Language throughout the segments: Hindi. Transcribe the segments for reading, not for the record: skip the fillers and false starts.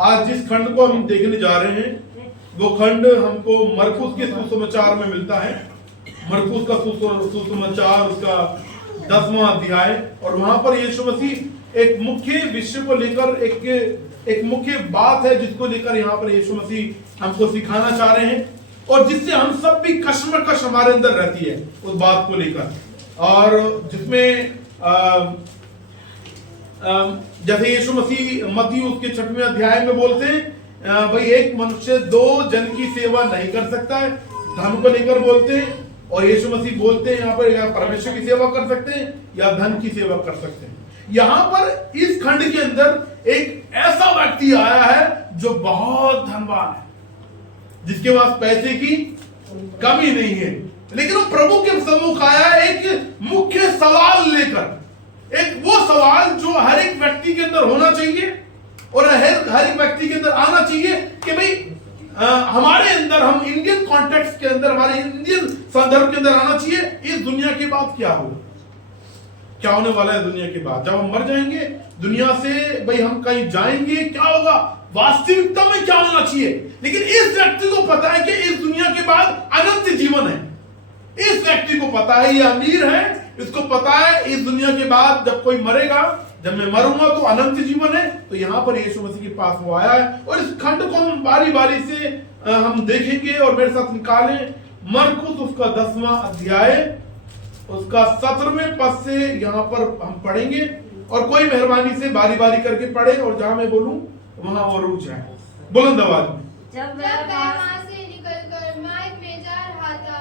आज जिस खंड को हम देखने जा रहे हैं वो खंड हमको मरकुस के सुसमाचार में मिलता है। मरकुस का सुसमाचार उसका 10वां अध्याय, और वहां पर यीशु मसीह एक मुख्य विषय को लेकर एक मुख्य बात है जिसको लेकर यहाँ पर यीशु मसीह हमको सिखाना चाह रहे हैं, और जिससे हम सब भी कश्मकश हमारे अंदर रहती है उस बात को लेकर। और जिसमें जैसे यीशु मसीह मत्ती उसके 6वें अध्याय में बोलते हैं भाई एक मनुष्य 2 जन की सेवा नहीं कर सकता है, धन को लेकर बोलते हैं। और यीशु मसीह बोलते हैं यहाँ पर या परमेश्वर की सेवा कर सकते हैं या धन की सेवा कर सकते हैं। यहाँ पर इस खंड के अंदर एक ऐसा व्यक्ति आया है जो बहुत धनवान है, जिसके पास पैसे की कमी नहीं है, लेकिन वो प्रभु के सम्मुख आया एक मुख्य सवाल लेकर, एक वो सवाल जो हर एक व्यक्ति के अंदर होना चाहिए और हर एक व्यक्ति के अंदर आना चाहिए कि भाई हमारे अंदर, हम इंडियन कॉन्टेक्स्ट के अंदर, हमारे इंडियन संदर्भ के अंदर आना चाहिए। इस दुनिया के बाद क्या होगा, क्या होने वाला है दुनिया के बाद? जब हम मर जाएंगे दुनिया से, भाई हम कहीं जाएंगे, क्या होगा, वास्तविकता में क्या होना चाहिए? लेकिन इस व्यक्ति को पता है कि इस दुनिया के बाद अनंत जीवन है। इस व्यक्ति को पता है, ये अमीर है, इसको पता है इस दुनिया के बाद जब कोई मरेगा, जब मैं मरूंगा तो अनंत जीवन है। तो यहाँ पर यीशु मसीह के पास वो आया है, और इस खंड को हम बारी बारी से हम देखेंगे और मेरे साथ निकालें। मरकुस उसका 10वां अध्याय उसका 17वें पद से यहाँ पर हम पढ़ेंगे, और कोई मेहरबानी से बारी बारी करके पढ़े और जहां मैं बोलूं वहां वो रुक जाए। बुलंद आवाज में। जब वह वहां से निकलकर मार्ग में जा रहा था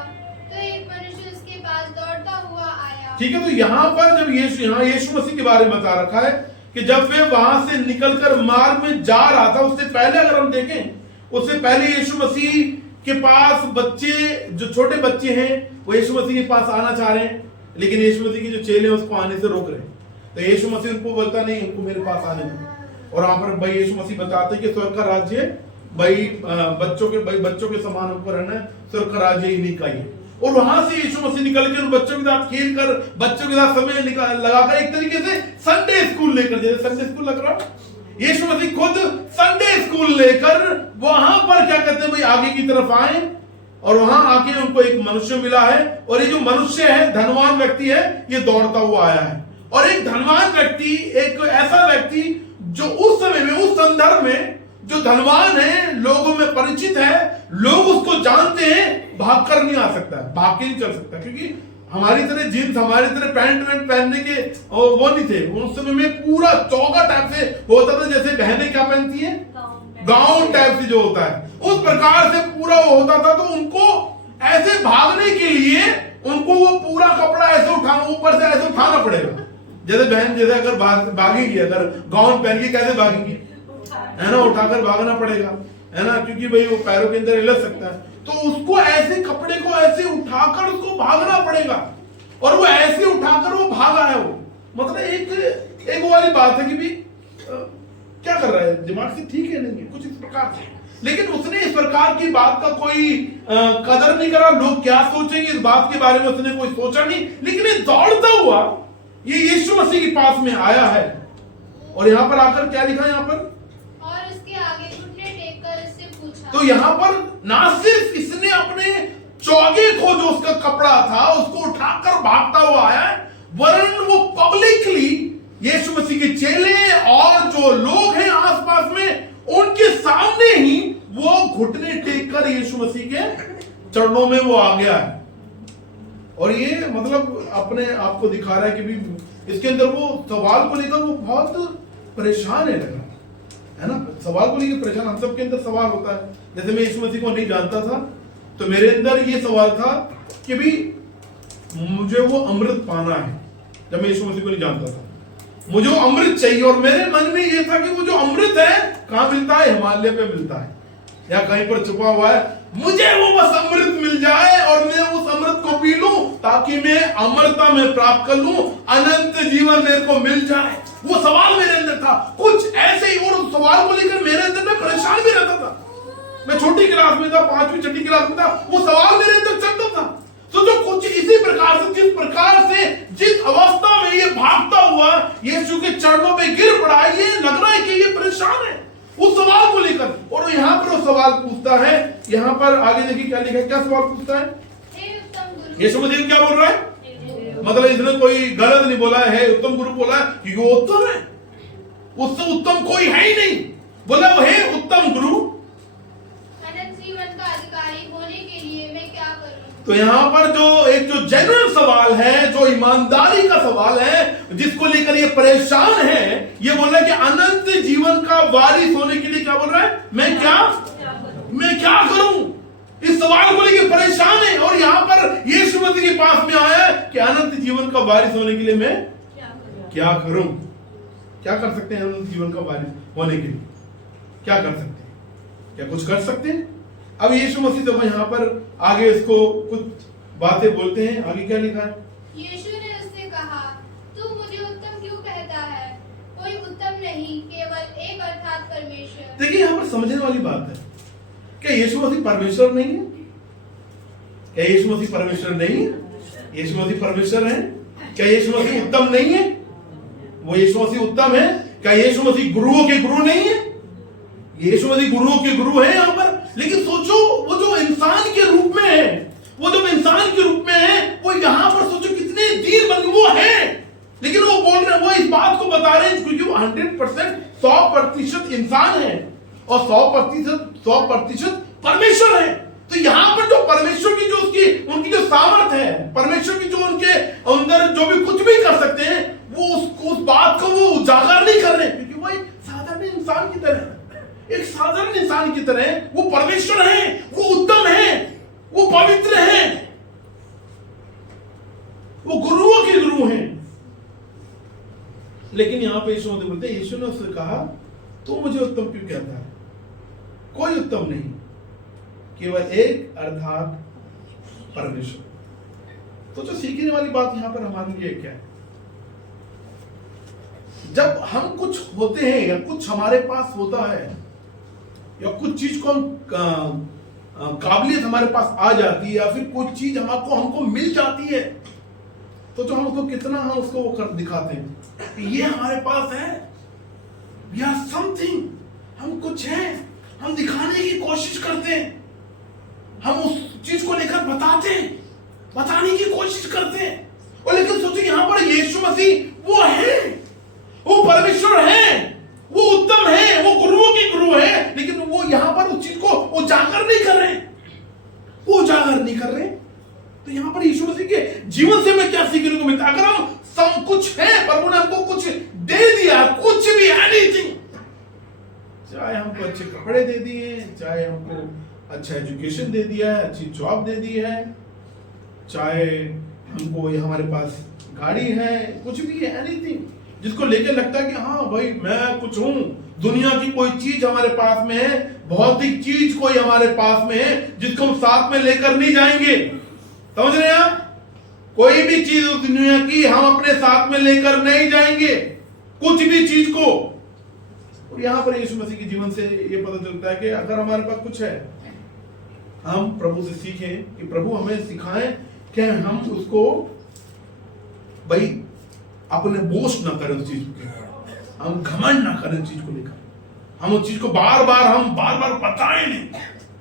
तो एक मनुष्य उसके पास दौड़ता हुआ आया। ठीक है, तो यहाँ पर जब यीशु मसीह के बारे में बता रखा है कि जब वे वहां से निकलकर मार्ग में जा रहा था, उससे पहले अगर हम देखें, उससे पहले यीशु मसीह के पास बच्चे, जो छोटे बच्चे हैं, वो यीशु मसीह के पास आना चाह रहे हैं, लेकिन यीशु मसीह के जो चेले हैं उसको आने से रोक रहे हैं। तो यीशु मसीह उनको बोलता नहीं, उनको मेरे पास आने दो। और वहां पर भाई यीशु मसीह बताते हैं कि स्वर्ग का राज्य भाई बच्चों के समान हमको रहना है, स्वर्ग का राज्य इन्हीं का ही है। और वहां से यीशु मसीह निकल के उन बच्चों के साथ खेल कर, बच्चों के साथ समय लगाकर, एक तरीके से संडे स्कूल लेकर, जैसे संडे स्कूल लग रहा, यीशु मसीह खुद संडे स्कूल लेकर वहां पर क्या कहते हैं भाई आगे की तरफ आए, और वहां आके उनको एक मनुष्य मिला है, और ये जो मनुष्य है, धनवान व्यक्ति है, ये दौड़ता हुआ आया है। और एक धनवान व्यक्ति, एक ऐसा व्यक्ति जो उस समय में, उस संदर्भ में जो धनवान है, लोगों में परिचित है, लोग उसको जानते हैं, भाग कर नहीं आ सकता है, भाग के नहीं चल सकता, क्योंकि हमारी तरह जीन्स, हमारी तरह पैंट पहनने के वो नहीं थे। उस समय में पूरा चौका टाइप से होता था, जैसे बहनें क्या पहनती हैं, गाउन टाइप से जो होता है, उस प्रकार से पूरा वो होता था। तो उनको ऐसे भागने के लिए उनको वो पूरा कपड़ा ऐसे ऊपर से ऐसे उठाना पड़ेगा। जैसे बहन जैसे अगर भागेगी, अगर गाउन पहन के कैसे भागेगी, है ना, उठाकर भागना पड़ेगा, है ना, क्योंकि भाई वो पैरों के अंदर हिलक सकता है। तो उसको ऐसे कपड़े को ऐसे उठाकर उसको भागना पड़ेगा, और वो ऐसे उठाकर वो भागा है। वो मतलब एक वो वाली बात है कि भी क्या कर रहा है, दिमाग से ठीक है नहीं है, कुछ इस प्रकार से। लेकिन उसने इस प्रकार की बात का कोई कदर नहीं करा, लोग क्या सोचेंगे इस बात के बारे में उसने कोई सोचा नहीं। लेकिन ये दौड़ता हुआ ये यीशु मसीह के पास में आया है, और यहाँ पर आकर क्या लिखा है, यहाँ पर और उसके आगे घुटने टेककर इससे पूछा। तो यहाँ पर ना सिर्फ इसने अपने चौगे को, जो उसका कपड़ा था, उसको उठाकर भागता हुआ आया है, वरन वो पब्लिकली यीशु मसीह के चेले और जो लोग हैं आसपास में, उनके सामने ही वो घुटने टेककर यीशु मसीह के चरणों में वो आ गया है। और ये मतलब अपने आप को दिखा रहा है कि भी इसके अंदर वो सवाल को लेकर वो बहुत परेशान है, लग रहा है ना, सवाल को लेकर परेशान। हम सबके अंदर सवाल होता है। जैसे मैं यीशु मसीह को नहीं जानता था, तो मेरे अंदर ये सवाल था कि भी मुझे वो अमृत पाना है। जब मैं यीशु मसीह को नहीं जानता था, मुझे वो अमृत चाहिए, और मेरे मन में ये था कि वो जो अमृत है कहां मिलता है, हिमालय पे मिलता है या कहीं पर छुपा हुआ है। मुझे वो बस अमृत मिल जाए और मैं उस अमृत को पी लूं, ताकि मैं अमरता में प्राप्त कर लूं, अनंत जीवन मेरे को मिल जाए। वो सवाल मेरे अंदर था कुछ ऐसे ही, और उस सवाल को लेकर मेरे अंदर मैं परेशान भी रहता था। मैं छोटी क्लास में था, 5वीं 6वीं क्लास में था, वो सवाल मेरे अंदर चलता था। तो जो कुछ इसी प्रकार से, जिस प्रकार से, जिस अवस्था में ये भागता हुआ यीशु के चरणों में गिर पड़ा, ये लग रहा है कि ये परेशान है। उस सवाल को लेकर। और यहाँ पर वो सवाल पूछता है, यहाँ पर आगे देखिए क्या लिखा है, क्या सवाल पूछता है। हे उत्तम गुरु, यीशु मसीह क्या बोल रहा है, मतलब इसने कोई गलत नहीं बोला है, उत्तम गुरु बोला है क्योंकि वो उत्तम है, उससे उत्तम कोई है ही नहीं। बोला वो है उत्तम गुरु, अनंत जीवन का अधिकारी होने के लिए मैं क्या करूं? तो यहाँ पर जो जेन्युइन सवाल है, जो ईमानदारी का सवाल है, जिसको लेकर ये परेशान है, ये बोल रहा है कि अनंत जीवन का वारिस होने के लिए क्या बोल रहा है, मैं क्या करूं। इस सवाल को लेकर परेशान है और यहाँ पर यीशु मसीह के पास में आया कि अनंत जीवन का वारिस होने के लिए मैं क्या करूं। क्या कर सकते हैं अनंत जीवन का वारिस होने के लिए, क्या कर सकते हैं, क्या कुछ कर सकते हैं। अब यीशु मसीह तो यहाँ पर आगे इसको कुछ बातें बोलते हैं। आगे क्या लिखा है, यीशु ने उससे कहा, तू मुझे उत्तम क्यों कहता है? कोई उत्तम नहीं, केवल एक अर्थात परमेश्वर। देखिए यहाँ पर समझने वाली बात है, क्या यीशु मसीह परमेश्वर नहीं है? क्या यीशु मसीह परमेश्वर नहीं है? यीशु मसीह परमेश्वर है। क्या यीशु मसीह उत्तम नहीं है? वो यीशु मसीह उत्तम है। क्या यीशु मसीह गुरुओं के गुरु नहीं है? यीशु मसीह गुरुओं के गुरु है यहाँ पर। लेकिन सोचो वो जो इंसान के रूप में है, वो जो इंसान के रूप में है, वो यहाँ पर सोचो कितने दीन बन वो है। लेकिन वो बोल रहे हैं, वो इस बात को बता रहे हैं क्योंकि वो 100% 100% इंसान है और 100% परमेश्वर है। तो यहाँ पर जो परमेश्वर की जो उनकी जो सामर्थ है, परमेश्वर की जो उनके अंदर जो भी कुछ भी कर सकते हैं, वो उस बात को वो उजागर नहीं कर रहे, क्योंकि वो एक साधारण इंसान की तरह, एक साधारण इंसान की तरह वो परमेश्वर है, वो उत्तम है, वो पवित्र है, वो गुरुओं के गुरु हैं। लेकिन यहां पे यीशु मसीह बोलते हैं, यीशु ने उससे कहा, तू मुझे उत्तम क्यों कहता है? कोई उत्तम नहीं, केवल एक अर्थात परमेश्वर। तो जो सीखने वाली बात यहां पर हमारे लिए क्या है, जब हम कुछ होते हैं या कुछ हमारे पास होता है या कुछ चीज को हम काबिलियत हमारे पास आ जाती है या फिर कोई चीज हमको मिल जाती है, तो जो हम उसको कितना हम उसको वो कर दिखाते हैं, ये हमारे पास है, वी आर समथिंग, हम कुछ हैं, हम दिखाने की कोशिश करते हैं, हम उस चीज को लेकर बताने की कोशिश करते हैं। और लेकिन सोचिए यहाँ पर यीशु मसीह वो है, वो परमेश्वर है, वो उत्तम है, वो गुरुओं के गुरु है, लेकिन वो यहाँ पर उस चीज को उजागर नहीं कर रहे। तो यहाँ पर यीशु मसीह के जीवन से हमें क्या सीखने को मिलता है? अगर हम सब कुछ है, प्रभु ने हमको कुछ दे दिया, कुछ भी, एनीथिंग, चाहे हमको अच्छे कपड़े दे दिए, चाहे हमको अच्छा एजुकेशन दे दिया है, अच्छी जॉब दे दी है, चाहे हमको ये हमारे पास गाड़ी है, कुछ भी है, एनीथिंग, जिसको लेके लगता है कि हाँ भाई मैं कुछ हूं, दुनिया की कोई चीज हमारे पास में है, भौतिक चीज कोई हमारे पास में है जिसको हम साथ में लेकर नहीं जाएंगे। समझ रहे हैं आप? कोई भी चीज उस दुनिया की हम अपने साथ में लेकर नहीं जाएंगे, कुछ भी चीज को। और यहां पर यीशु मसीह के जीवन से ये पता चलता है कि अगर हमारे पास कुछ है, हम प्रभु से सीखें कि प्रभु हमें सिखाएं कि हम उसको भाई अपने बोस्ट ना करें, उस चीज को हम घमंड ना करें, उस चीज को लेकर हम उस चीज को बार बार बताएं नहीं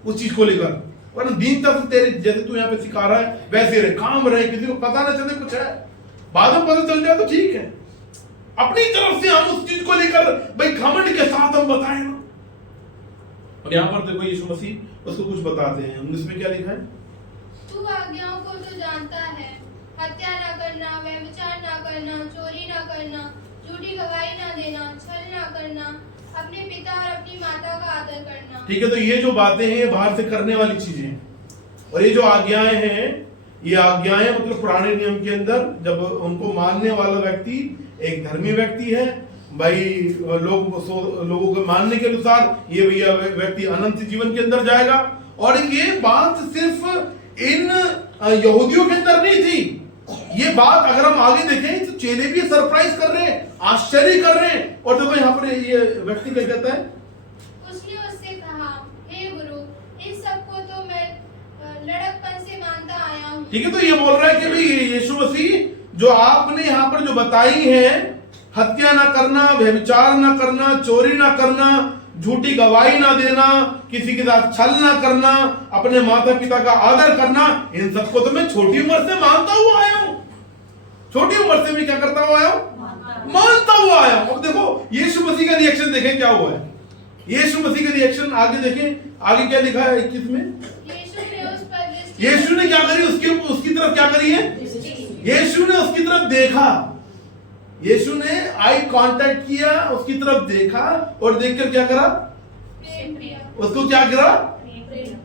उस चीज को लेकर। वरना दीनता से तेरे जैसे तू यहाँ पे सिखा रहा है वैसे रहे, काम रहे, किसी को पता ना चले कुछ है, बाद में पता चल जाए तो ठीक है। अपनी तरफ से हम उस चीज को लेकर भाई घमंड के साथ हम बताएं ना। और यहाँ पर देखो यीशु मसीह उसको कुछ बताते हैं। 19 में क्या लिखा है? तू आज्ञाओं को तो जानता है, हत्या ना करना, व्यभिचार ना करना, चोरी ना करना, झूठी गवाही ना देना, छल ना करना, अपने पिता और अपनी माता का आदर करना। ठीक है, तो ये जो बातें हैं ये बाहर से करने वाली चीजें हैं, और ये जो आज्ञाएं हैं, ये आज्ञाएं मतलब पुराने नियम के अंदर जब उनको मानने वाला व्यक्ति एक धर्मी व्यक्ति है, भाई लोगों के मानने के अनुसार ये भैया व्यक्ति अनंत जीवन के अंदर जाएगा। और ये बात सिर्फ इन यहूदियों के अंदर नहीं थी, ये बात अगर हम आगे देखें तो चेले भी सरप्राइज कर रहे हैं, आश्चर्य कर रहे हैं। और देखो यहाँ पर ये व्यक्ति क्या कहता है? उसने उससे कहा, हे गुरु, इन सबको तो मैं लड़कपन से मानता आया हूँ। ठीक है, तो ये बोल रहा है कि भाई यीशु मसीह जो आपने यहाँ पर जो बताई है, हत्या ना करना, व्यभिचार ना करना, चोरी ना करना, झूठी गवाही ना देना, किसी के साथ छल ना करना, अपने माता पिता का आदर करना, इन सबको तो मैं छोटी उम्र से मानता हुआ आया हूं। छोटी उम्र से मैं क्या करता हुआ आया हूं? मानता हुआ आया हूं। अब देखो यीशु मसीह का रिएक्शन देखें क्या हुआ है। यीशु मसीह का रिएक्शन आगे देखें, आगे क्या लिखा है 21 में। यीशु ने क्या करी, उसकी तरफ क्या करी है? यीशु ने उसकी तरफ देखा, यीशु ने आई कांटेक्ट किया, उसकी तरफ देखा और देखकर क्या करा? उसको क्या करा?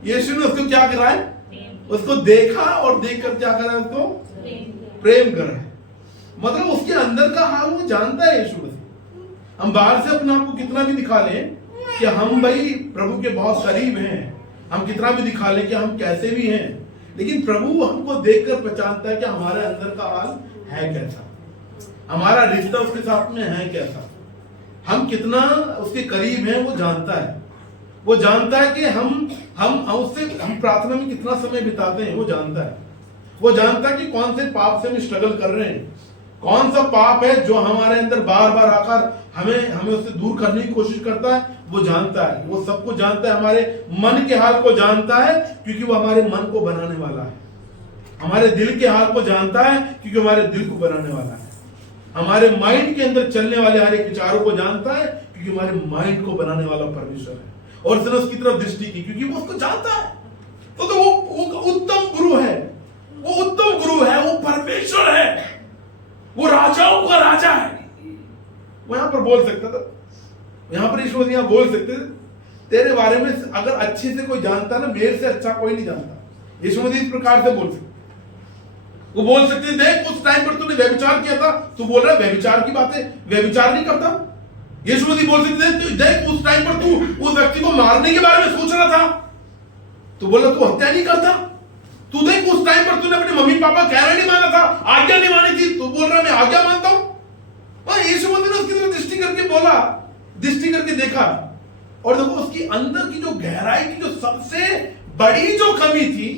यीशु ने उसको क्या करा है? उसको देखा और देखकर क्या करा? उसको प्रेम करा है। मतलब उसके अंदर का हाल वो जानता है यीशु मसीह। हम बाहर से अपने आप को कितना भी दिखा लें कि हम भाई प्रभु के बहुत करीब हैं, हम कितना भी दिखा लें कि हम कैसे भी हैं, लेकिन प्रभु हमको देखकर पहचानता है कि हमारे अंदर का हाल है कैसा, हमारा रिश्ता उसके साथ में है कैसा, हम कितना उसके करीब हैं वो जानता है। वो जानता है कि हम उससे हम प्रार्थना में कितना समय बिताते हैं, वो जानता है। वो जानता है कि कौन से पाप से हम स्ट्रगल कर रहे हैं, कौन सा पाप है जो हमारे अंदर बार बार आकर हमें उससे दूर करने की कोशिश करता है, वो जानता है। वो सबको जानता है, हमारे मन के हाल को जानता है क्योंकि वो हमारे मन को बनाने वाला है। हमारे दिल के हाल को जानता है क्योंकि हमारे दिल को बनाने वाला है। हमारे माइंड के अंदर चलने वाले हर एक विचारों को जानता है क्योंकि हमारे माइंड को बनाने वाला परमेश्वर है। और उसने उसकी तरफ दृष्टि की क्योंकि वो उसको जानता है। तो वो उत्तम गुरु है, वो उत्तम गुरु है, वो परमेश्वर है, वो राजाओं का राजा है। वो यहां पर बोल सकता था, यहां पर ईश्वर यहां बोल सकते थे, तेरे बारे में अगर अच्छे से कोई जानता ना, मेरे से अच्छा कोई नहीं जानता। यीशु मसीह इस प्रकार से बोल सकते, वो बोल सकते देख उस टाइम पर तूने व्यभिचार किया था, तू बोल रहा है व्यभिचार की बातें, व्यभिचार नहीं करता। यीशु मसीह बोल सकते देख उस टाइम पर तू उस व्यक्ति को मारने के बारे में सोच रहा था, तू बोला तू हत्या नहीं करता। तू देख उस टाइम पर तूने अपने मम्मी पापा कहना नहीं माना था, आज्ञा नहीं मानी थी, तू बोल रहा मैं आज्ञा मानता हूं। यीशु मसीह ने उसकी तरफ दृष्टि करके बोला, दृष्टि करके देखा, और देखो उसकी अंदर की जो गहराई की जो सबसे बड़ी जो कमी थी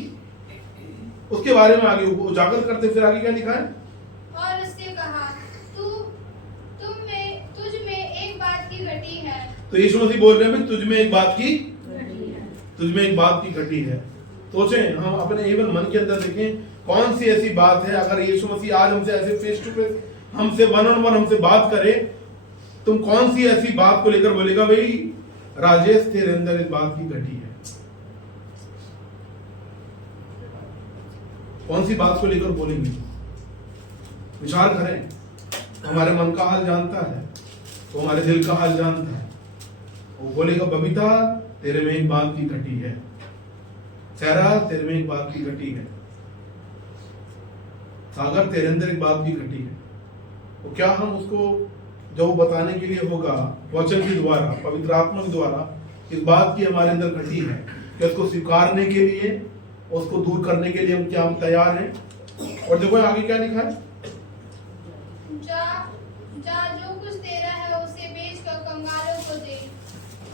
उसके बारे में आगे उजागर करते। फिर आगे क्या लिखा है? और उसने कहा तुझ में एक बात की घटी है। तो यीशु मसीह बोल रहे हैं तुझ में एक बात की, तुझ में एक बात की घटी है। सोचें, हम अपने इवन मन के अंदर देखें कौन सी ऐसी बात है, अगर यीशु मसीह आज हमसे ऐसे फेस टू फेस हमसे वन ऑन वन हमसे बात करे, तुम कौन सी ऐसी बात को लेकर बोलेगा भाई राजेश तेरे अंदर एक बात की घटी है? कौन सी बात को लेकर बोलेंगे? विचार करें। हमारे मन का हाल जानता है, तो हमारे दिल का हाल जानता है। वो बोलेगा बबीता तेरे में एक बात की घटी है, सहरा तेरे में एक बात की घटी है, सागर तेरे अंदर एक बात की घटी है। तो क्या हम उसको जो बताने के लिए होगा वचन के द्वारा, पवित्र आत्मा के द्वारा, इस बात की हमारे अंदर घटी है कि उसको स्वीकारने के लिए, उसको दूर करने के लिए हम तैयार हैं? और देखो आगे क्या लिखा है? जा जो कुछ तेरा है उसे बेचकर कंगालों को दे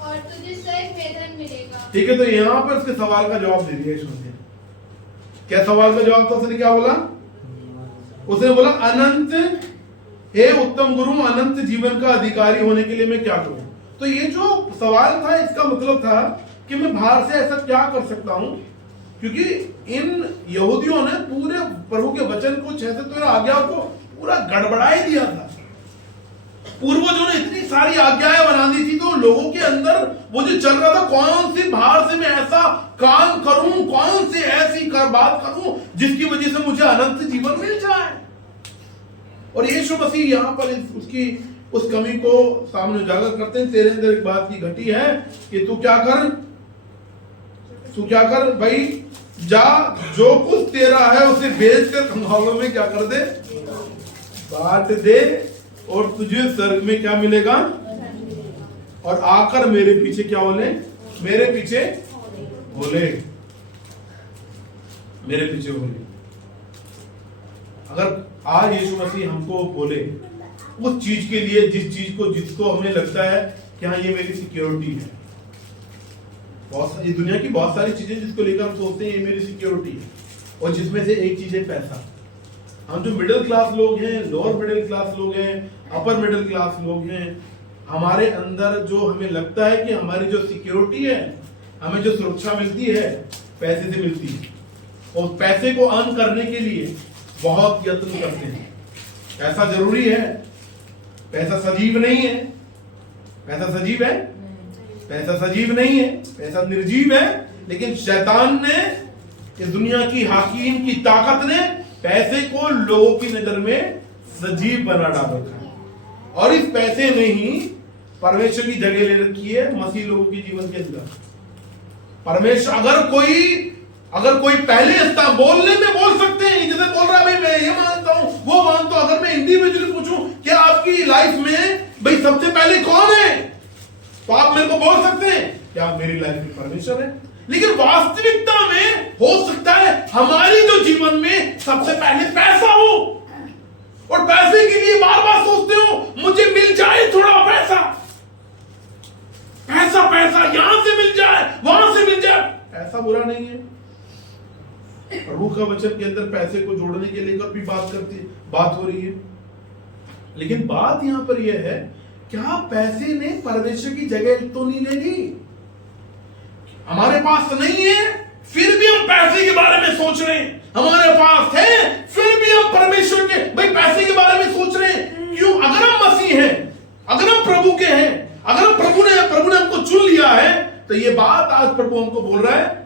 और तुझे 100 में धन मिलेगा। ठीक है, तो यहाँ पर उसके सवाल का जवाब दे दिया यीशु ने। क्या सवाल का जवाब था? उसने क्या बोला? उसने बोला अनंत, हे उत्तम गुरु, अनंत जीवन का अधिकारी होने के लिए मैं क्या करूं? तो ये जो सवाल था इसका मतलब था कि मैं बाहर से ऐसा क्या कर सकता हूं, क्योंकि इन यहूदियों ने पूरे प्रभु के वचन को 613 आज्ञाओं को पूरा गड़बड़ा ही दिया था। पूर्वजों ने इतनी सारी आज्ञाएं बना दी थी, तो लोगों के अंदर वो जो चल रहा था, कौन सी बाहर से मैं ऐसा काम करूं, कौन सी ऐसी बात करूं जिसकी वजह से मुझे अनंत जीवन मिल जाए। और यीशु मसीह यहाँ पर उसकी उस कमी को सामने उजागर करते हैं। तेरे अंदर एक बात की घटी है कि तू क्या कर भाई, जा जो कुछ तेरा है उसे बेचकर कंगालों में क्या कर दे, बांट दे, और तुझे स्वर्ग में क्या मिलेगा। और आकर मेरे पीछे क्या बोले? मेरे पीछे बोले, मेरे पीछे बोले। अगर आज यीशु मसीह हमको बोले उस चीज के लिए जिसको हमें लगता है कि हाँ ये मेरी सिक्योरिटी है, बहुत सारी दुनिया की बहुत सारी चीजें जिसको लेकर हम सोचते हैं ये मेरी सिक्योरिटी है, और जिसमें से एक चीज है पैसा। हम जो मिडिल क्लास लोग हैं, लोअर मिडिल क्लास लोग हैं, अपर मिडिल क्लास लोग हैं, हमारे अंदर जो हमें लगता है कि हमारी जो सिक्योरिटी है, हमें जो सुरक्षा मिलती है, पैसे से मिलती है। और पैसे को अर्न करने के लिए बहुत यत्न करते हैं। पैसा जरूरी है, पैसा सजीव नहीं है। पैसा सजीव है? पैसा सजीव नहीं है, पैसा निर्जीव है। लेकिन शैतान ने, इस दुनिया की हाकिम की ताकत ने पैसे को लोगों की नजर में सजीव बना डाल रखा है। और इस पैसे ने ही परमेश्वर की जगह ले रखी है मसीह लोगों के जीवन के अंदर। परमेश्वर, अगर कोई पहले स्थान बोलने में बोल सकते हैं, जैसे बोल रहा है भाई मैं ये मानता हूं वो मानता हूं। अगर मैं इंडिविजुअली पूछूं कि आपकी लाइफ में भाई सबसे पहले कौन है, तो आप मेरे को बोल सकते हैं कि आप मेरी लाइफ में परमेश्वर है। लेकिन वास्तविकता में हो सकता है हमारी जो जीवन में सबसे पहले पैसा हो, और पैसे के लिए बार बार सोचते हो मुझे मिल जाए थोड़ा पैसा, पैसा पैसा, यहां से मिल जाए वहां से मिल जाए। ऐसा बुरा नहीं है। प्रभु का वचन के अंदर पैसे को जोड़ने के लिए भी बात हो रही है। लेकिन बात यहां पर यह है, क्या पैसे ने परमेश्वर की जगह तो नहीं ले ली? हमारे पास नहीं है फिर भी हम पैसे के बारे में सोच रहे हैं। हमारे पास है फिर भी हम परमेश्वर के भाई पैसे के बारे में सोच रहे हैं। क्यों? अगर हम मसीह हैं, अगर हम प्रभु के हैं, अगर हम प्रभु ने हमको चुन लिया है, तो ये बात आज प्रभु हमको बोल रहा है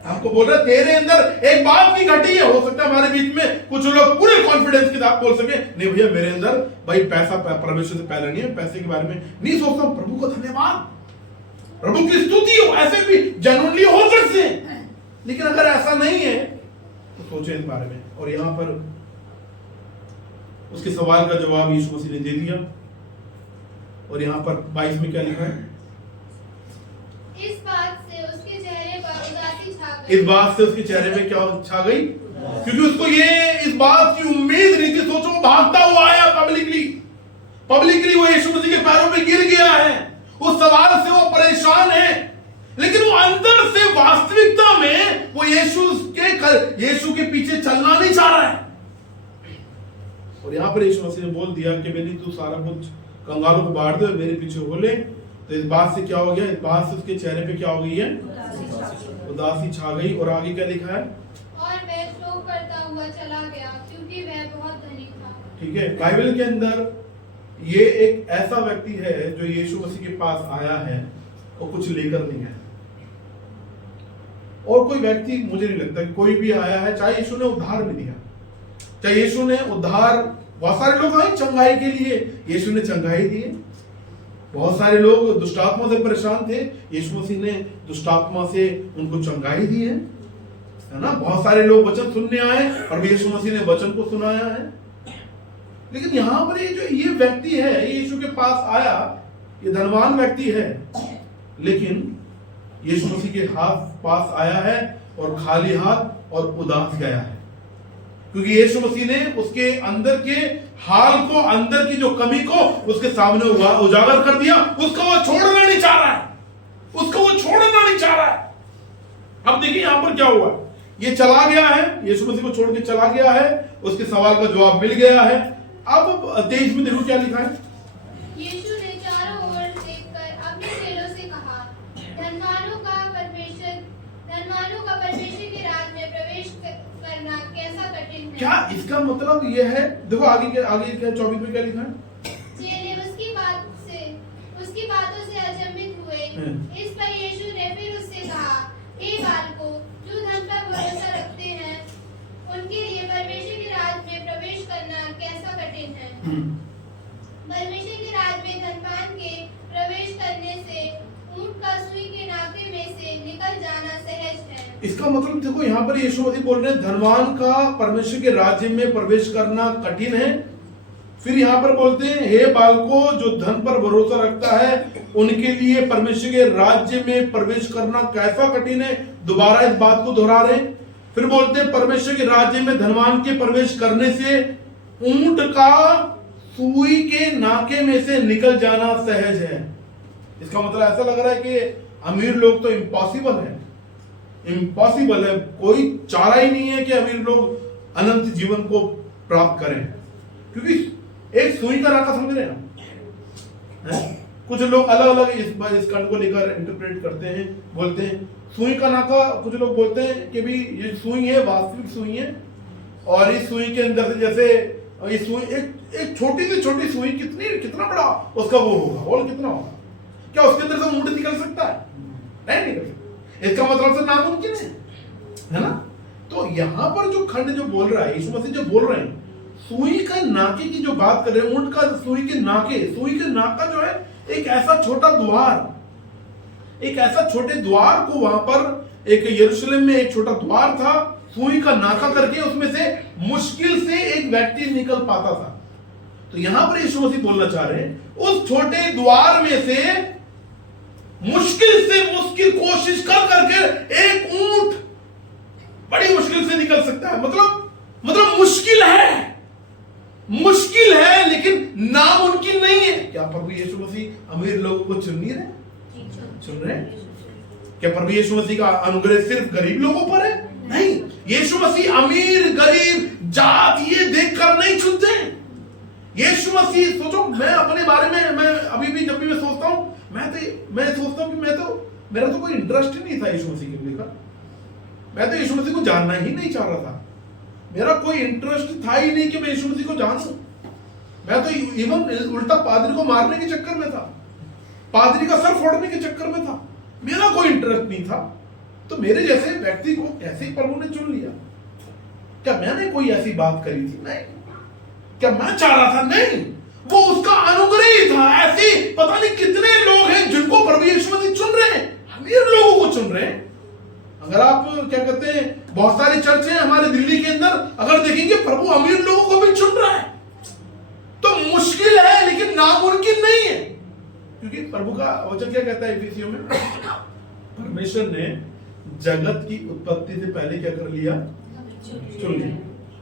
तेरे अंदर एक बात भी घटी है। हो सकता है हमारे बीच में कुछ लोग पूरे कॉन्फिडेंस के साथ बोल सके, नहीं भैया मेरे अंदर भाई पैसा परमेश्वर से पहले नहीं है, पैसे के बारे में नहीं सोचता हूं। प्रभु को धन्यवाद, प्रभु की स्तुति हो, ऐसे भी जेन्युइनली हो सकते हैं। लेकिन अगर ऐसा नहीं है तो सोचे इस बारे में। और यहां पर उसके सवाल का जवाब यीशु मसीह ने दे दिया। और यहां पर 22 में क्या लिखा है? इस बात से उसके चेहरे पर उदासी छा गई। इस बात से उसके चेहरे पे क्या छा गई? क्योंकि उसको ये इस बात की उम्मीद नहीं थी। सोचो, भागता हुआ आया पब्लिकली वो यीशु मसीह के पैरों पे गिर गया है। उस सवाल से वो परेशान है, लेकिन वो अंदर से वास्तविकता में वो यीशु के पीछे चलना नहीं चाह रहा है। और यहां पर यीशु मसीह ने बोल दिया कि बेटी तू सारा कुछ कंगालों को बांट दे, मेरे पीछे हो ले। तो इस बात से क्या हो गया? इस बात से उसके चेहरे पे क्या हो गई है? उदासी छा गई। और आगे क्या लिखा है? और वह शोक करता हुआ चला गया क्योंकि वह बहुत धनी था। ठीक है, बाइबल के अंदर ये एक ऐसा व्यक्ति है जो यीशु मसीह के पास आया है और कुछ लेकर नहीं आया। और कोई व्यक्ति, मुझे नहीं लगता कि कोई भी आया है, चाहे यीशु ने उद्धार भी दिया, चाहे यीशु ने उद्धार, बहुत सारे लोग आए चंगाई के लिए, यीशु ने चंगाई दी। बहुत सारे लोग दुष्टात्मा से परेशान थे, यीशु मसीह ने दुष्टात्मा से उनको चंगाई दी है ना। बहुत सारे लोग वचन सुनने आए और यीशु मसीह ने वचन को सुनाया है। लेकिन यहां पर ये व्यक्ति है, यीशु के पास आया, ये धनवान व्यक्ति है, लेकिन यीशु मसीह के पास आया है और खाली हाथ और उदास गया है। क्योंकि यीशु मसीह ने उसके अंदर के हाल को, अंदर की जो कमी को उसके सामने उजागर कर दिया। उसको वो छोड़ना नहीं चाह रहा है, अब देखिए यहां पर क्या हुआ। ये चला गया है, यीशु मसीह को छोड़ के चला गया है, उसके सवाल का जवाब मिल गया है। अब 23 में देखो क्या लिखा है। यीशु ने चारों ओर देखकर अपने चेलों से कहा, धनवानों का परमेश्वर के राज में प्रवेश करना कैसा कठिन है। क्या इसका मतलब यह है? देखो आगे क्या 24 में क्या लिखा है। चेले उसकी बातों से अचंभित हुए। इस पर यीशु ने फिर उससे कहा, हे बालकों, जो धन पर भरोसा रखते हैं उनके लिए परमेश्वर के राज में प्रवेश करना कैसा कठिन है। परमेश्वर के राज में धनवान के प्रवेश करने से ऊंट का सुई के नाके में से निकल जाना सहज है। इसका मतलब देखो यहाँ पर यीशु मसीह बोल रहे हैं धनवान का परमेश्वर के राज्य में प्रवेश करना कठिन है। फिर यहाँ पर बोलते हैं, हे बालकों, जो धन पर भरोसा रखता है उनके लिए परमेश्वर के राज्य में प्रवेश करना कैसा कठिन है। दोबारा इस बात को दोहरा रहे हैं। फिर बोलते हैं, परमेश्वर के राज्य में धनवान के प्रवेश करने से ऊंट का सुई के नाके में से निकल जाना सहज है। इसका मतलब ऐसा लग रहा है कि अमीर लोग तो इम्पॉसिबल है, कोई चारा ही नहीं है कि अमीर लोग अनंत जीवन को प्राप्त करें। क्योंकि एक सुई का नाका समझ रहे हैं ना, कुछ लोग अलग अलग इस खंड को लेकर इंटरप्रेट करते हैं, बोलते हैं सुई का नाका। कुछ लोग बोलते हैं कि भी ये सुई है, वास्तविक सुई है, और इस सुई के अंदर से जैसे ये सुई एक छोटी से छोटी सुई कितना बड़ा उसका वो होगा, होल कितना होगा, क्या उसके अंदर से ऊंट निकल सकता है? नहीं निकल सकता। इसका मतलब से नामुमकिन है ना। तो यहां पर जो खंड जो बोल रहा है, यीशु मसीह जो बोल रहे हैं, सुई का नाके की जो बात कर रहे हैं, ऊंट का सुई के नाक का जो है एक ऐसा छोटा द्वार, एक ऐसा छोटे द्वार को वहां पर एक यरूशलेम में एक छोटा द्वार था, सुई का नाका करके उसमें से मुश्किल से एक व्यक्ति निकल पाता था। तो यहां पर यीशु मसीह बोलना चाह रहे हैं उस छोटे द्वार में से मुश्किल कोशिश कर करके एक ऊंट बड़ी मुश्किल से निकल सकता है। मतलब मुश्किल है लेकिन नामुमकिन नहीं है। क्या प्रभु यीशु मसीह अमीर लोगों को चुन नहीं रहे? चुन रहे? क्या प्रभु यीशु मसीह का अनुग्रह सिर्फ गरीब लोगों पर है? नहीं, यीशु मसीह अमीर गरीब जात ये देखकर नहीं चुनते। यीशु मसीह, सोचो, मैं अपने बारे में, मैं अभी भी जब भी मैं सोचता हूं, मैं सोचता हूं कि मेरा तो कोई इंटरेस्ट ही नहीं था यीशु मसीह को लेकर। मैं तो यीशु मसीह को जानना ही नहीं चाह रहा था। मेरा कोई इंटरेस्ट था ही नहीं कि मैं यीशु मसीह को जानूं। मैं तो इवन उल्टा पादरी को मारने के चक्कर में था, पादरी का सर फोड़ने के चक्कर में था। मेरा कोई इंटरेस्ट नहीं था। तो मेरे जैसे व्यक्ति को कैसे प्रभु ने चुन लिया? क्या मैंने कोई ऐसी बात करी थी? नहीं। क्या मैं चाह रहा था? नहीं। वो उसका अनुग्रह ही था। ऐसे पता नहीं कितने लोग हैं जिनको प्रभु यीशु मसीह चुन रहे हैं, अमीर लोगों को चुन रहे हैं। अगर आप क्या कहते हैं, बहुत सारी चर्च हैं हमारे दिल्ली के अंदर, अगर देखेंगे प्रभु अमीर लोगों को भी चुन रहा है। तो मुश्किल है लेकिन नामुमकिन नहीं है, क्योंकि प्रभु का वचन क्या कहता है इफिसियों में? परमेश्वर ने जगत की उत्पत्ति से पहले क्या कर लिया? चुन लिया।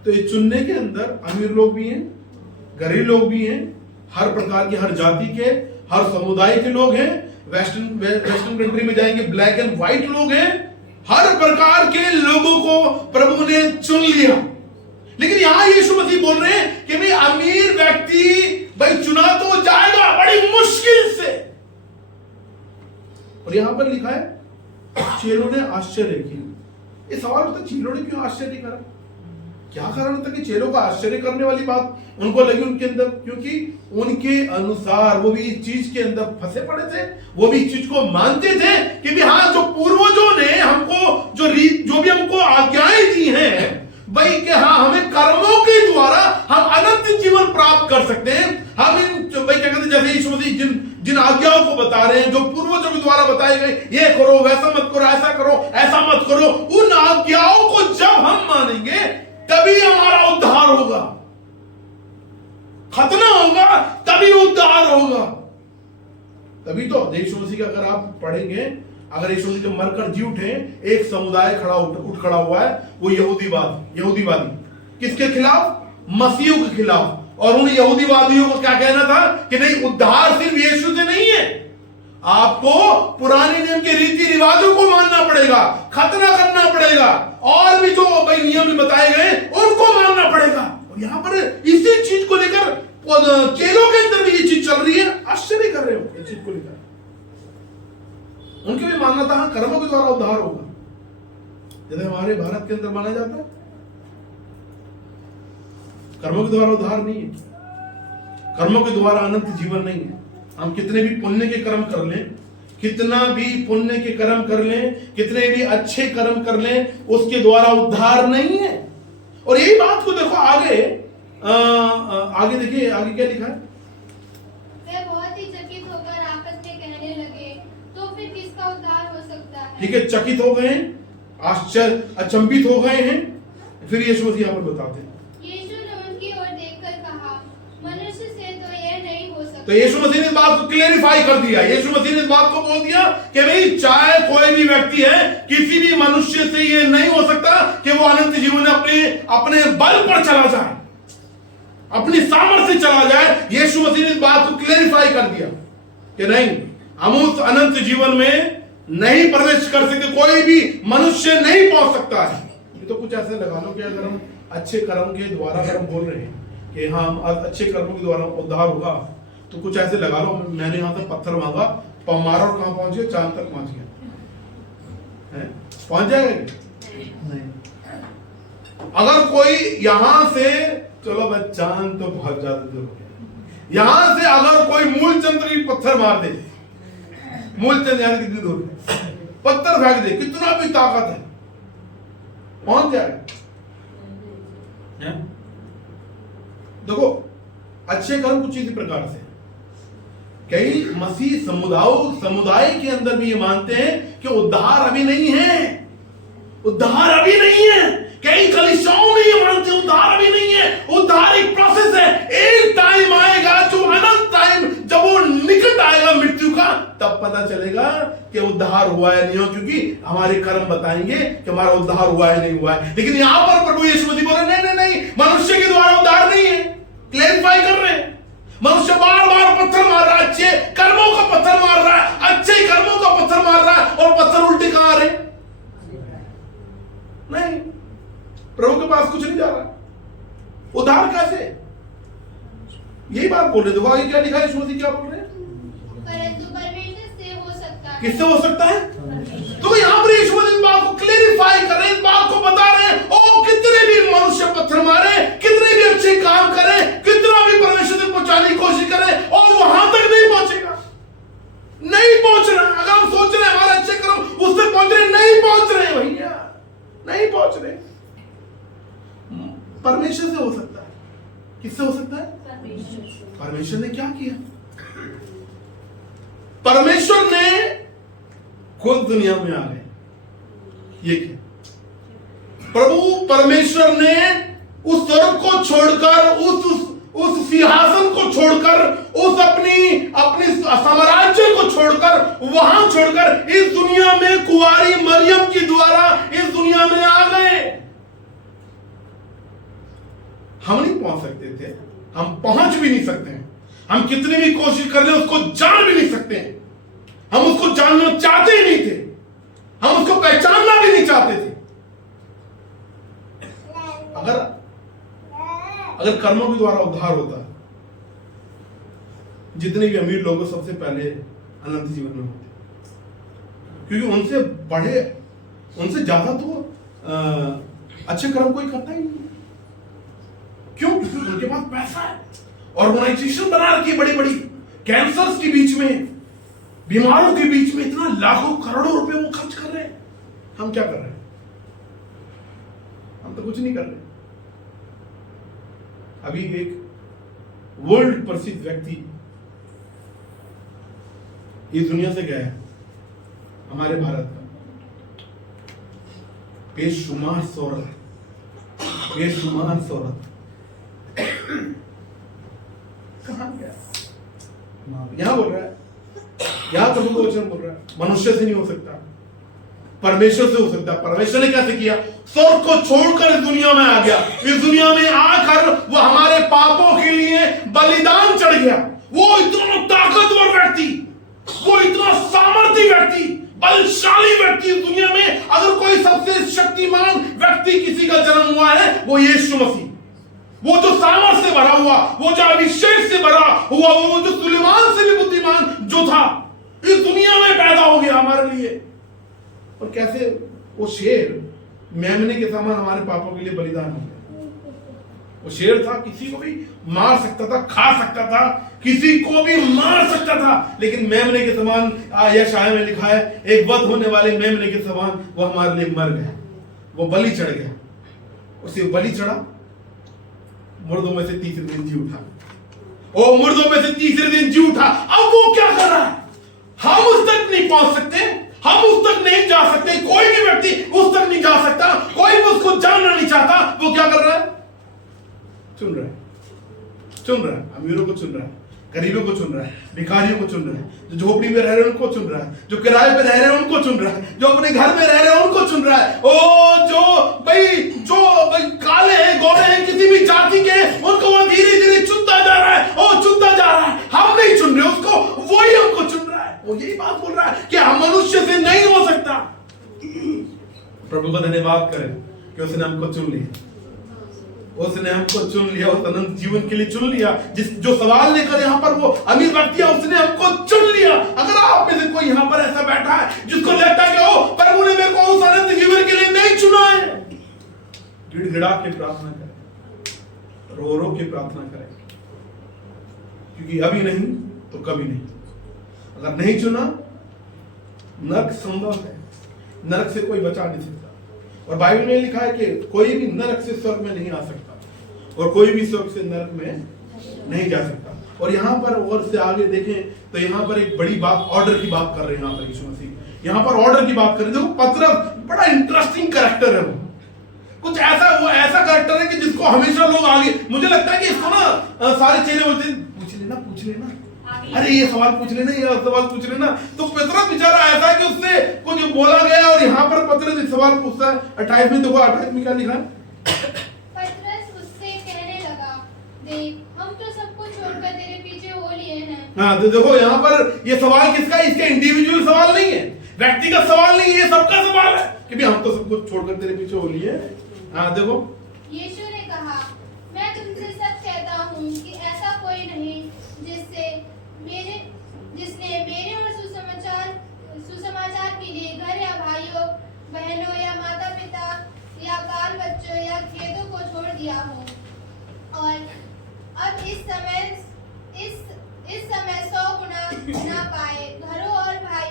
तो ये चुनने के अंदर अमीर लोग भी हैं, गरीब लोग भी हैं, हर प्रकार की, हर जाति के, हर समुदाय के लोग हैं। वेस्टर्न कंट्री में जाएंगे ब्लैक एंड व्हाइट लोग हैं। हर प्रकार के लोगों को प्रभु ने चुन लिया। लेकिन यहां यीशु मसीह बोल रहे हैं कि भाई अमीर व्यक्ति भाई चुना तो जाएगा बड़ी मुश्किल से। और यहां पर लिखा है चेलों ने आश्चर्य किया। ये सवाल होता है, चेलों ने क्यों आश्चर्य करा? क्या कारण था कि चेलों का आश्चर्य करने वाली बात उनको लगी उनके अंदर? क्योंकि उनके अनुसार वो भी इस चीज के अंदर फंसे पड़े थे, वो भी इस चीज को मानते थे कि भी हाँ, जो पूर्वजों ने हमको जो भी हमको आज्ञाएं दी हैं भाई कि हाँ, हमें कर्मों के द्वारा हम अनंत जीवन प्राप्त कर सकते हैं। हम इन भाई क्या कहते हैं, जैसे यीशु मसीह जिन आज्ञाओं को बता रहे हैं, जो पूर्वजों के द्वारा बताए गए, ये करो, वैसा मत करो, ऐसा करो, ऐसा मत करो, उन आज्ञाओं को जब हम मानेंगे तभी हमारा उद्धार होगा। खतना होगा तभी उद्धार होगा। तभी तो यीशु मसीह का अगर आप पढ़ेंगे, अगर यीशु मसीह जब मरकर जी उठे, एक समुदाय उठ खड़ा हुआ है, वो यहूदीवादी। किसके खिलाफ? मसीह के खिलाफ। और उन यहूदीवादियों को क्या कहना था कि नहीं, उद्धार सिर्फ यीशु से नहीं है, आपको पुराने नियम के रीति रिवाजों को मानना पड़ेगा, खतना करना पड़ेगा, और भी जो भाई नियम बताए गए उनको मानना पड़ेगा। और यहां पर इसी चीज को लेकर चेलों के अंदर भी ये चीज चल रही है। आश्चर्य कर रहे हो इस चीज को लेकर? उनके भी मानना था कर्मों के द्वारा उद्धार होगा, जैसे हमारे भारत के अंदर माना जाता है कर्मों के द्वारा उद्धार नहीं है, कर्मों के द्वारा अनंत जीवन नहीं है। हम कितने भी पुण्य के कर्म कर लें, कितना भी पुण्य के कर्म कर लें, कितने भी अच्छे कर्म कर लें, उसके द्वारा उद्धार नहीं है। और यही बात को देखो आगे देखिए, आगे क्या लिखा है? वे बहुत ही चकित होकर आपस में कहने लगे, तो फिर किसका उद्धार हो सकता है? ठीक है, चकित हो गए, आश्चर्य, अचंभित हो गए हैं। फिर यीशु मसीह यहाँ पर बताते हैं, यीशु ने उनकी ओर देखकर कहा, मनुष्य से तो यह नहीं हो सकता। तो यीशु मसीह ने इस बात को क्लेरिफाई कर दिया। यीशु मसीह ने इस बात को बोल दिया कि भाई चाहे कोई भी व्यक्ति है, किसी भी मनुष्य से ये नहीं हो सकता कि वो अनंत जीवन अपने बल पर चला जाए, अपनी सामर्थ्य से चला जाए। यीशु मसीह ने इस बात को क्लेरिफाई कर दिया कि नहीं, हम उस अनंत जीवन में नहीं प्रवेश कर सकते, कोई भी मनुष्य नहीं पहुंच सकता है। ये तो कुछ ऐसे लगा लो कि अगर हम अच्छे कर्म के द्वारा अगर हम बोल रहे हैं कि हाँ, अच्छे कर्मों के द्वारा उद्धार होगा, तो कुछ ऐसे लगा लो, मैंने यहां से पत्थर मांगा, मारा और कहां पहुंच गया? चांद तक पहुंच गया। पहुंच जाएगा? नहीं। अगर कोई यहां से, चलो भाई चांद तो बहुत ज्यादा दूर हो गया, यहां से अगर कोई मूलचंद्र की पत्थर मार दे, मूलचंद्र यहां कितनी दूर है, पत्थर फेंक दे, कितना भी ताकत है, पहुंच जाएगा। देखो अच्छे कर्म कुछ इसी प्रकार से, कई मसीह समुदाय के अंदर भी ये मानते हैं कि उद्धार अभी नहीं है, उद्धार अभी नहीं है। कई कलीसियाओं में ये मानते हैं उद्धार अभी नहीं है, उद्धार एक प्रोसेस है, एक टाइम आएगा जो अनंत टाइम, जब वो निकट आएगा मृत्यु का, तब पता चलेगा कि उद्धार हुआ है नहीं हुआ, क्योंकि हमारे कर्म बताएंगे कि हमारा उद्धार हुआ है नहीं हुआ है। लेकिन यहां पर प्रभु यीशु मसीह बोल रहे नहीं नहीं नहीं, मनुष्य के द्वारा उद्धार नहीं है, क्लैरिफाई कर रहे हैं। मनुष्य बार बार पत्थर मार रहा है, अच्छे कर्मों का पत्थर मार रहा है, अच्छे कर्मों का पत्थर मार रहा है, और पत्थर उल्टे कहां आ रहे? नहीं, प्रभु के पास कुछ नहीं जा रहा। उद्धार कैसे? यही बात बोल रहे। देखो आगे क्या लिखा है, यीशु मसीह क्या बोल रहे हैं? परंतु परमेश्वर से हो सकता है। किससे हो सकता है? तो यहां पर यीशु मसीह इस बात को क्लेरिफाई कर रहे हैं, इस बात को बता रहे हैं, ओ कितने भी मनुष्य पत्थर मारे, कितने भी अच्छे काम करें, कितना भी परमेश्वर तक पहुंचाने की कोशिश करें, और वहां तक नहीं पहुंचेगा, नहीं पहुंच रहा। अगर हम सोच रहे हैं हमारे अच्छे कर्म उससे पहुंच रहे, नहीं पहुंच रहे भैया, नहीं पहुंच रहे। परमेश्वर से हो सकता है। किससे हो सकता है? परमेश्वर ने क्या किया? परमेश्वर ने खुद दुनिया में आ गए। ये क्या? प्रभु परमेश्वर ने उस स्वर्ग को छोड़कर, उस सिंहासन को छोड़कर, उस अपनी साम्राज्य को छोड़कर, वहां छोड़कर इस दुनिया में कुंवारी मरियम के द्वारा इस दुनिया में आ गए। हम नहीं पहुंच सकते थे, हम पहुंच भी नहीं सकते हैं, हम कितनी भी कोशिश कर ले उसको जान भी नहीं सकते हैं, हम उसको जानना चाहते ही नहीं थे, हम उसको पहचानना भी नहीं चाहते थे। अगर कर्मों के द्वारा उद्धार होता, जितने भी अमीर लोग सबसे पहले अनंत जीवन में होते, क्योंकि उनसे बड़े, उनसे ज्यादा तो अच्छे कर्म कोई करता ही नहीं। क्यों? क्योंकि उनके पास पैसा है, ऑर्गेनाइजेशन बना रखी है बड़ी बड़ी, कैंसर्स के बीच में, बीमारों के बीच में इतना लाखों करोड़ों रुपए वो खर्च कर रहे हैं। हम क्या कर रहे हैं? हम तो कुछ नहीं कर रहे। अभी एक वर्ल्ड प्रसिद्ध व्यक्ति इस दुनिया से गया है, हमारे भारत का, बेशुमार शोहरत, बेशुमार शोहरत। कहां गया? यहां बोल रहा है, यहां प्रभु का वचन बोल रहा है, मनुष्य से नहीं हो सकता, परमेश्वर से हो सकता। परमेश्वर ने कैसे किया? स्वर्ग को छोड़कर इस दुनिया में आ गया, इस दुनिया में आकर वो हमारे पापों के लिए बलिदान चढ़ गया। वो इतना ताकतवर व्यक्ति, वो इतना सामर्थ्य व्यक्ति, बलशाली व्यक्ति इस दुनिया में, अगर कोई सबसे शक्तिमान व्यक्ति किसी का जन्म हुआ है वो यीशु मसीह। वो जो सामर्थ से भरा हुआ, वो जो अभिषेक से भरा हुआ, वो जो सुलेमान से भी बुद्धिमान जो था, इस दुनिया में पैदा हो गया हमारे लिए। और कैसे वो शेर मेमने के समान हमारे पापों के लिए बलिदान हो गया। वो शेर था, किसी को भी मार सकता था, खा सकता था, किसी को भी मार सकता था, लेकिन मेमने के समान, यशाया में लिखा है, एक वध होने वाले मेमने के समान वो हमारे लिए मर गया, वो बलि चढ़ गया। उसे बलि चढ़ा, मुर्दों में से तीसरे दिन जी उठा, ओ मुर्दों में से तीसरे दिन जी उठा। अब वो क्या कर रहा है? हम उस तक नहीं पहुंच सकते, हम उस तक नहीं जा सकते, कोई भी व्यक्ति उस तक नहीं जा सकता, कोई भी उसको जानना नहीं चाहता। वो क्या कर रहा है? चुन रहा है, चुन रहा है, अमीरों को चुन रहा है, गरीबों को चुन रहा है, भिखारियों को चुन रहा है, जो झोपड़ी में रह रहे हैं उनको चुन रहा है, जो किराए पे रह रहे हैं उनको चुन रहा है, जो अपने घर में रह रहे हैं उनको चुन रहा है। ओ जो भाई काले हैं, गोरे हैं, किसी भी जाति के, उनको वो धीरे धीरे चुनता जा रहा है, ओ चुनता जा रहा है। हम नहीं चुन रहे उसको, वही हमको चुन रहा है। वो यही बात बोल रहा है कि हम मनुष्य से नहीं हो सकता। प्रभु का धन्यवाद करें कि उसने हमको चुन लिया। उसने हमको चुन लिया, उस अनंत जीवन के लिए चुन लिया। जो सवाल लेकर यहाँ पर वो अमीर व्यक्ति है, उसने हमको चुन लिया। अगर आप में से कोई यहाँ पर ऐसा बैठा है जिसको लगता है कि ओ प्रभु ने मेरे को उस अनंत जीवन के लिए नहीं चुना है, गिड़गिड़ा के प्रार्थना करें, रो रो के प्रार्थना करें, क्योंकि अभी नहीं तो कभी नहीं। अगर नहीं चुना, नरक संभव है, नरक से कोई बचा नहीं सकता। और बाइबल में लिखा है कि कोई भी नरक से स्वर्ग में नहीं आ सकता और कोई भी स्वर्ग से नरक में नहीं जा सकता। और यहाँ पर और से आगे देखें तो यहाँ पर एक बड़ी बात, ऑर्डर की बात कर रहे हैं यहाँ पर यीशु मसीह। यहाँ पर ऑर्डर की बात कर रहे हैं। देखो पतरस बड़ा इंटरेस्टिंग कैरेक्टर है, वो कुछ ऐसा, वो ऐसा कैरेक्टर है कि जिसको हमेशा लोग आगे, मुझे लगता है कि इसको ना सारे चेले बोलते हैं पूछ लेना, अरे ये सवाल पूछ लेना, ये सवाल पूछ लेना। तो पतरस बेचारा ऐसा है कि उससे कुछ बोला गया और यहाँ पर पतरस एक सवाल पूछता है। 28 में देखो, 28 में क्या लिखा है? पतरस उससे कहने लगा, देख हम तो सब कुछ छोड़कर तेरे पीछे हो लिए हैं। हाँ तो देखो यहाँ पर ये सवाल किसका है? इसके इंडिविजुअल सवाल नहीं है, व्यक्तिगत सवाल नहीं है, ये सबका सवाल है कि भी हम तो सब कुछ छोड़कर तेरे पीछे हो लिए। हाँ देखो, यीशु ने कहा, मैं तुमसे सच कहता हूँ कि ऐसा कोई नहीं जिसने मेरे और सुसमाचार के लिए घर या भाइयों बहनों या माता पिता या बाल बच्चों या खेतों को छोड़ दिया हो और अब इस समय 100 गुना ना पाए घरों और भाई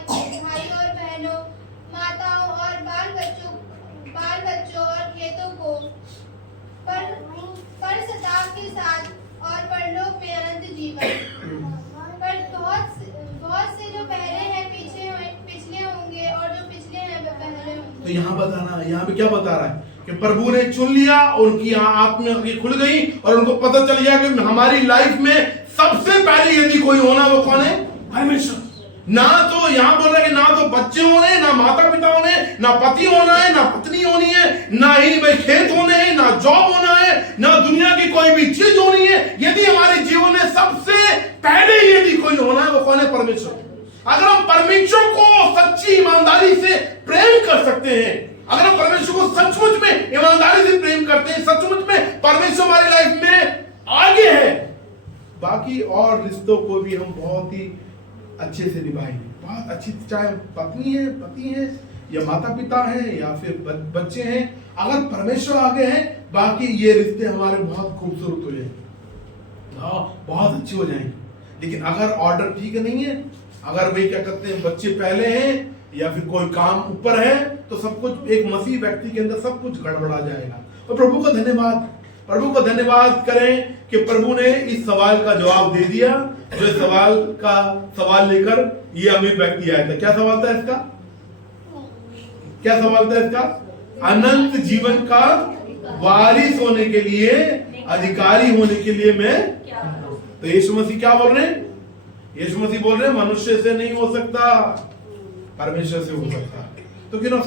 और बहनों, माताओं और बाल बच्चों और खेतों को पर सताव के साथ और परलोक में अनंत जीवन। पर बहुत से जो पहले हैं पिछले होंगे और जो पिछले हैं वे पहले होंगे। तो यहाँ बताना, यहाँ पे क्या बता रहा है कि प्रभु ने चुन लिया, उनकी आंखें खुल गई और उनको पता चल गया कि हमारी लाइफ में सबसे पहले यदि कोई होना वो कौन है? परमेश्वर। ना तो यहाँ बोल रहा है कि ना तो बच्चे होने, ना माता पिता होने, ना पति होना है, ना पत्नी होनी है, ना ही भाई खेत होने हैं, ना जॉब होना है, ना दुनिया की कोई भी चीज होनी है। यदि हमारे जीवन में सबसे पहले यदि कोई होना है वो कौन है? परमेश्वर। अगर हम परमेश्वर को सच्ची ईमानदारी से प्रेम कर सकते हैं, अगर हम परमेश्वर को सचमुच में ईमानदारी से प्रेम करते हैं, सचमुच में परमेश्वर हमारी लाइफ में आगे है, बाकी और रिश्तों को भी हम बहुत ही अच्छे से निभाएंगे, बहुत अच्छी, चाहे पत्नी है, पति है, या माता पिता हैं, या फिर बच्चे हैं। अगर परमेश्वर आगे हैं, बाकी ये रिश्ते हमारे बहुत खूबसूरत हो जाएंगे, बहुत अच्छे हो जाएंगे। लेकिन अगर ऑर्डर ठीक नहीं है, अगर भाई क्या कहते हैं बच्चे पहले हैं या फिर कोई काम ऊपर है, तो सब कुछ एक मसीह व्यक्ति के अंदर सब कुछ गड़बड़ा जाएगा। और प्रभु का धन्यवाद, प्रभु को धन्यवाद करें कि प्रभु ने इस सवाल का जवाब दे दिया। जो सवाल लेकर ये अमीर व्यक्ति आया था, क्या सवाल था इसका? क्या सवाल था इसका? अनंत जीवन का वारिस होने के लिए, अधिकारी होने के लिए मैं, तो यीशु मसीह क्या बोल रहे हैं? यीशु मसीह बोल रहे हैं मनुष्य से नहीं हो सकता, परमेश्वर से हो सकता। तो क्यों